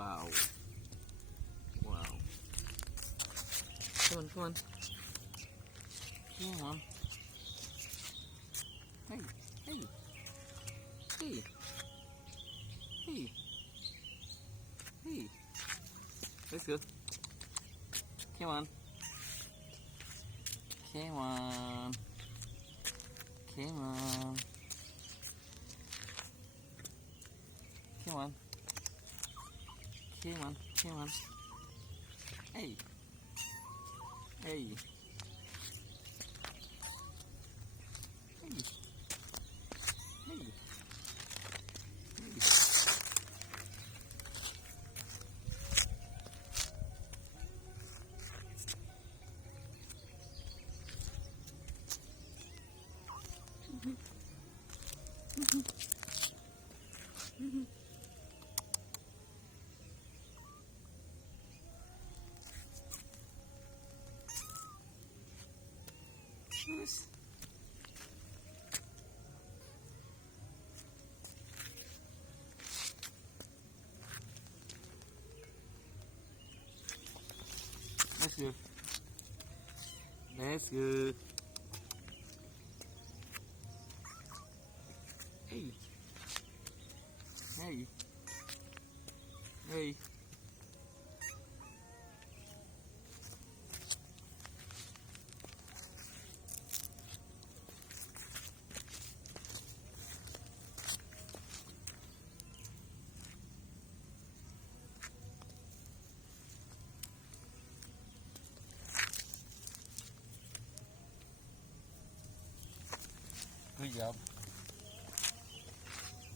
Wow. Wow. Come on, come on. Come on. Hey, hey. Hey. Hey. Hey. Let's go. Come on. Come on. Come on. Come on. Come on. Come on. Hey. Hey. Hey. Hey. Shoes. Let's go. Let's go. Hey. Hey. Hey. Good job.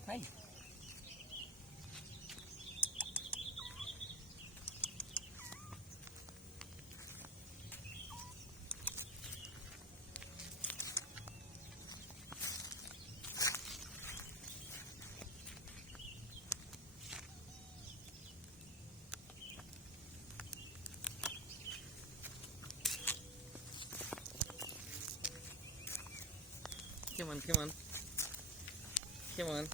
Hey. Come on, come on. Come on.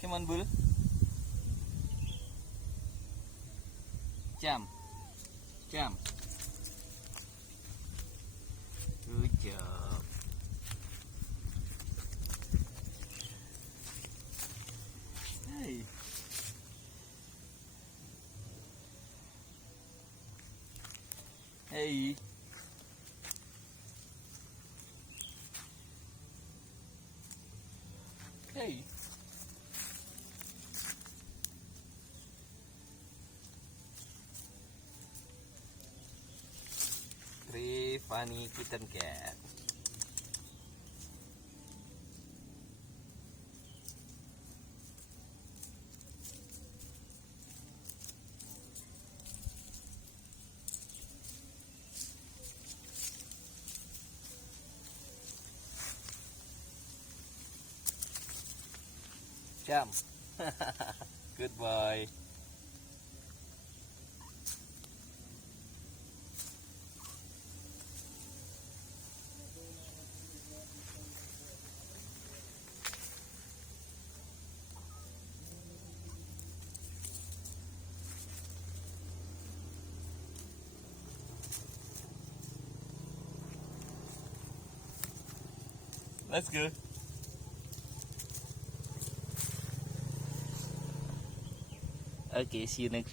Come on, bull. Jump. Jump. Good job. Hey. Hey. Hey. Three funny kitten cat. Jump. Good boy. Let's go. Okay, see you next week.